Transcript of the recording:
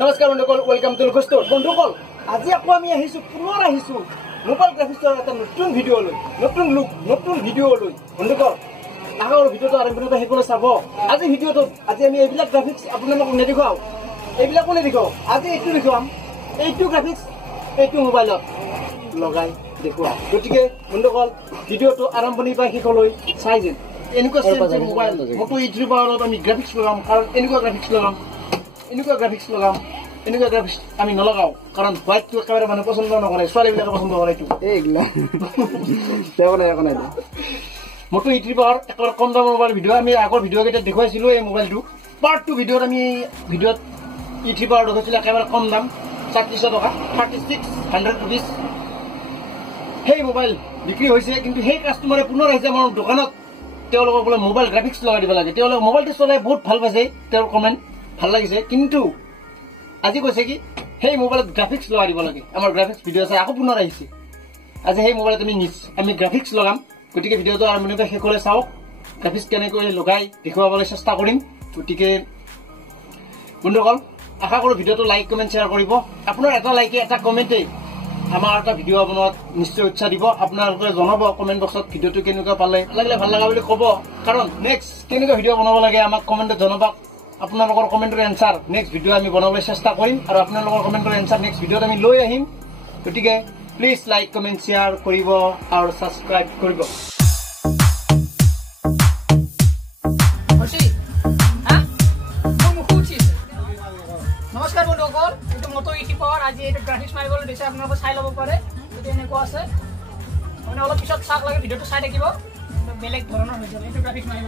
নমস্কাৰ বন্ধুসকল, welcome to looks store. বন্ধুসকল, আজি আকৌ আমি পুনৰ আহিছো মোবাইল গ্ৰাফিক্সৰ এটা নতুন ভিডিঅ' লৈ, নতুন লুক, নতুন ভিডিঅ' লৈ। বন্ধুসকল, আগৰ ভিডিঅ'টো আৰম্ভণিৰ পৰা শেষলৈ চাব। আজি ভিডিঅ'টোত আমি এইবিলাক গ্ৰাফিক্স আপোনালোকক নেদেখুৱাও, এইবিলাকো নেদেখুৱাও। আজি এইটো দেখুৱাম, এইটো গ্ৰাফিক্স এইটো মোবাইলত লগাই দেখুৱাম। গতিকে বন্ধুসকল, ভিডিঅ'টো আৰম্ভণিৰ পৰা শেষলৈ চাই যেন। এনেকুৱা মোবাইল মোটো E3 পাৱাৰত আমি গ্ৰাফিক্স লগাম, কাৰণ এনেকুৱা গ্ৰাফিক্স লগাম, এনেকুৱা গ্ৰাফিক্স লগাম। এনেকুৱা গ্ৰাফিক্স আমি নলগাওঁ, কাৰণ হোৱাইটটো একেবাৰে মানুহে পচন্দ নকৰে, ছোৱালীবিলাকে পচন্দ কৰে। মোটো E3 পাৱাৰ একেবাৰে কম দামৰ মোবাইল। ভিডিঅ' আমি আগৰ ভিডিঅ' কেইটাত দেখুৱাইছিলোঁ এই মোবাইলটো। পাৰ্ট 2 ভিডিঅ'ত আমি ভিডিঅ'ত E3 পাৱাৰ দেখুৱাইছিলোঁ একেবাৰে কম দাম, 3600 টকা, 3600 ৰুপিজ। সেই মোবাইল বিক্ৰী হৈছে, কিন্তু সেই কাষ্টমাৰে পুনৰ আহিছে আমাৰ দোকানত। তেওঁলোকক বোলে মোবাইল গ্ৰাফিক্স লগাই দিব লাগে। তেওঁলোকে মোবাইলটো চলাই বহুত ভাল পাইছে, তেওঁৰ কমেণ্ট ভাল লাগিছে। কিন্তু আজি কৈছে কি সেই মোবাইলত গ্ৰাফিক্স লগাই দিব লাগে। আমাৰ গ্ৰাফিক্স ভিডিঅ' চাই আকৌ পুনৰ আহিছে। আজি সেই মোবাইলত আমি গ্ৰাফিক্স লগাম। গতিকে ভিডিঅ'টো আৰম্ভণিৰ পৰা শেষলৈ চাওক, গ্ৰাফিক্স কেনেকৈ লগাই দেখুৱাবলৈ চেষ্টা কৰিম। গতিকে বন্ধুসকল, আশা কৰোঁ ভিডিঅ'টো লাইক কমেণ্ট শ্বেয়াৰ কৰিব। আপোনাৰ এটা লাইকে, এটা কমেণ্টেই আমাৰ এটা ভিডিঅ' বনোৱাত নিশ্চয় উৎসাহ দিব। আপোনালোকে জনাব কমেণ্ট বক্সত ভিডিঅ'টো কেনেকুৱা পালে, লাগিলে ভাল লগা বুলি ক'ব। কাৰণ নেক্সট কেনেকুৱা ভিডিঅ' বনাব লাগে আমাক কমেণ্টত জনাব। আপোনালোকৰ কমেণ্টৰ এনচাৰ নেক্সট ভিডিঅ' আমি বনাবলৈ চেষ্টা কৰিম, আৰু আপোনালোকৰ কমেণ্টৰ এনচাৰ নেক্সট ভিডিঅ'ত আমি লৈ আহিম। গতিকে প্লিজ লাইক কমেণ্ট শ্বেয়াৰ কৰিব আৰু ছাবস্ক্ৰাইব কৰিব। নমস্কাৰ বন্ধুসকল, এইটো মোটো E3 পাৱাৰ। আজি এইটো গ্ৰাফিক্স মাৰিবলৈ দিছে, আপোনালোকে চাই ল'ব পাৰে। যদি এনেকুৱা আছে মানে অলপ পিছত চাওক, লাগে ভিডিঅ'টো চাই থাকিব, বেলেগ ধৰণৰ হৈ যাব। এইটো গ্ৰাফিক্স মাৰিব।